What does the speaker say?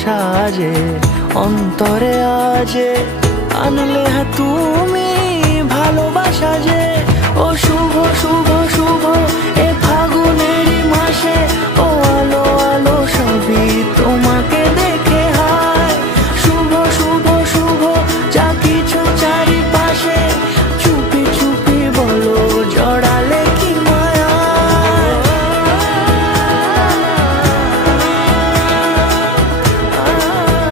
সাজে অন্তরে আজে আনলে হ্যাঁ তুমি ভালোবাসা যে ও শুভ শুভ শুভ এ